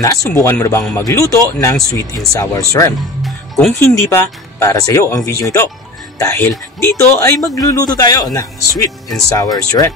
Nasubukan mo na bang magluto ng sweet and sour shrimp? Kung hindi pa, para sa iyo ang video ito. Dahil dito ay magluluto tayo ng sweet and sour shrimp.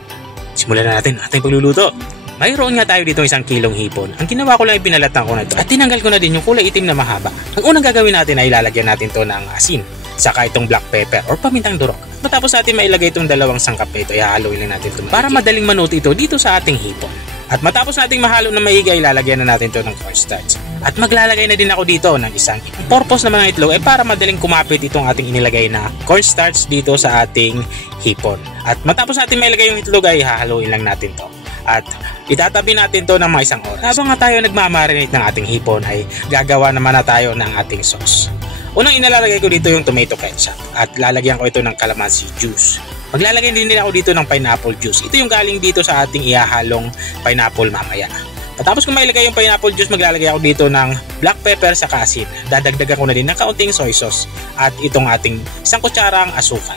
Simulan na natin ating pagluluto. Mayroon nga tayo dito 1 kilong hipon. Ang ginawa ko lang ay binalatan ko na ito at tinanggal ko na din yung kulay itim na mahaba. Ang unang gagawin natin ay ilalagyan natin to ng asin, saka itong black pepper or pamintang durog. Matapos natin mailagay itong 2 sangkap na ito, ihahaluin lang natin ito para madaling manuto ito dito sa ating hipon. At matapos nating mahalo na maigi, ilalagyan na natin ito ng cornstarch. At maglalagay na din ako dito ng isang purpose na mga itlog para madaling kumapit itong ating inilagay na cornstarch dito sa ating hipon. At matapos natin mailagay yung itlog ay hahaluin lang natin to. At itatabi natin to ng mga 1 oras. Habang nga tayo nagmamarinate ng ating hipon ay gagawa naman na tayo ng ating sauce. Unang inalalagay ko dito yung tomato ketchup at lalagyan ko ito ng calamansi juice. Maglalagay din ako dito ng pineapple juice. Ito yung galing dito sa ating ihahalong pineapple mamaya. Patapos kung mailagay yung pineapple juice, maglalagay ako dito ng black pepper sa asin. Dadagdagan ko na din ng kaunting soy sauce at itong ating 1 kutsarang asukal.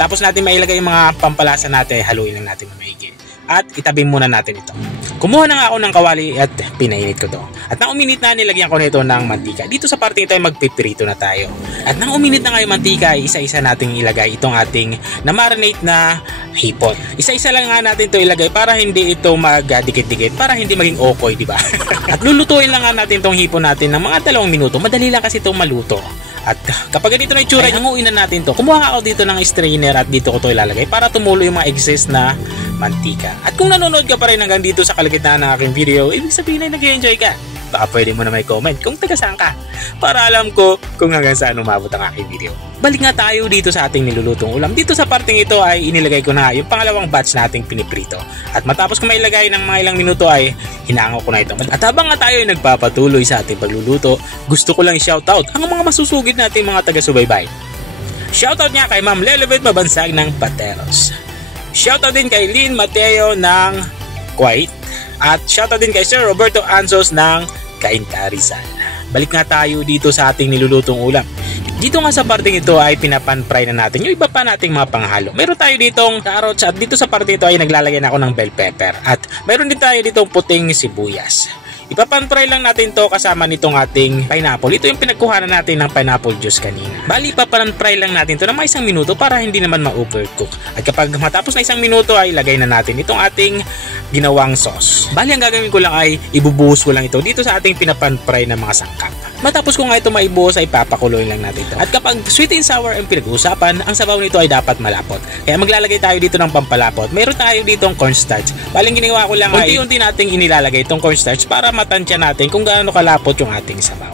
Tapos natin mailagay yung mga pampalasa natin, haluin lang natin na maigi. At itabi muna natin ito. Kumuha na nga ako ng kawali at pinainit ko to. At nang uminit na, nilagyan ko na ito ng mantika. Dito sa parte ito ay magpipirito na tayo. At nang uminit na nga yung mantika, isa-isa nating ilagay itong ating na-marinate na hipon. Isa-isa lang nga natin ito ilagay para hindi ito magdikit-dikit, para hindi maging okoy, di ba? At lulutuin lang nga natin itong hipon natin ng mga 2 minuto. Madali lang kasi itong maluto. At kapag ganito na itsura, hanguin na natin to. Kumuha ako dito ng strainer at dito ko to ilalagay para tumulo yung mga excess na mantika. At kung nanonood ka pa rin hanggang dito sa kalagitnaan ng aking video, ibig sabihin ay nag-enjoy ka. Baka pwede mo na may comment kung taga saan ka para alam ko kung hanggang saan umabot ang aking video. Balik nga tayo dito sa ating nilulutong ulam. Dito sa parteng ito ay inilagay ko na yung pangalawang batch nating piniprito. At matapos ko mailagay ng mga ilang minuto ay hinango ko na ito. At habang nga tayo ay nagpapatuloy sa ating pagluluto, gusto ko lang i-shoutout ang mga masusugid nating mga taga-subaybay. Shoutout nga kay Ma'am Lelebet Mabansag ng Pateros. Shoutout din kay Lynn Mateo ng Kuwait. At shoutout din kay Sir Roberto Ansos ng Cainta Rizal. Balik nga tayo dito sa ating nilulutong ulam. Dito nga sa parteng ito ay pinapan-fry na natin yung iba pa nating mga panghalo. Meron tayo ditong carrots at dito sa parteng ito ay naglalagay na ako ng bell pepper. At meron din tayo ditong puting sibuyas. Ipapan-fry lang natin to kasama nitong ating pineapple. Ito yung pinagkuhanan natin ng pineapple juice kanina. Bali, ipapan-fry lang natin to ng mga 1 minuto para hindi naman ma-overcook. At kapag matapos na 1 minuto ay ilagay na natin itong ating ginawang sauce. Bali, ang gagawin ko lang ay ibubuhos ko lang ito dito sa ating pinapan-fry na mga sangkap. Matapos ko nga ito maibuhos ay papakuloy lang natin ito. At kapag sweet and sour ang pinag-uusapan, ang sabaw nito ay dapat malapot. Kaya maglalagay tayo dito ng pampalapot. Meron tayo dito ng cornstarch. Bali, ginawa ko lang ay unti-unti nating inilalagay itong cornstarch para matansya natin kung gaano kalapot yung ating sabaw.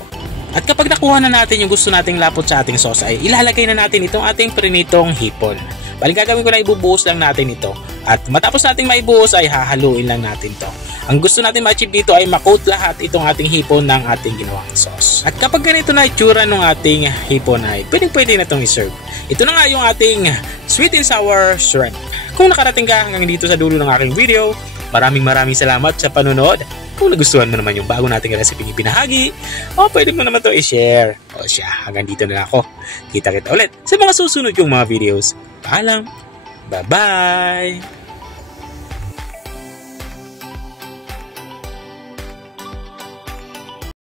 At kapag nakuha na natin yung gusto nating lapot sa ating sauce ay ilalagay na natin itong ating prinitong hipon. Bali, gagawin ko na ibubuhos lang natin ito. At matapos nating maibuhos ay hahaluin lang natin to. Ang gusto natin ma-achieve dito ay ma-coat lahat itong ating hipon ng ating ginawang sauce. At kapag ganito na itsura ng ating hipon ay pwede na itong iserve. Ito na nga yung ating sweet and sour shrimp. Kung nakarating ka hanggang dito sa dulo ng aking video, maraming salamat sa panonood. Kung nagustuhan mo naman yung bago nating recipe ibinahagi, pwede mo naman ito i-share. O siya, hanggang dito na ako. Kita-kita ulit sa mga susunod kong mga videos. Paalam! Bye-bye!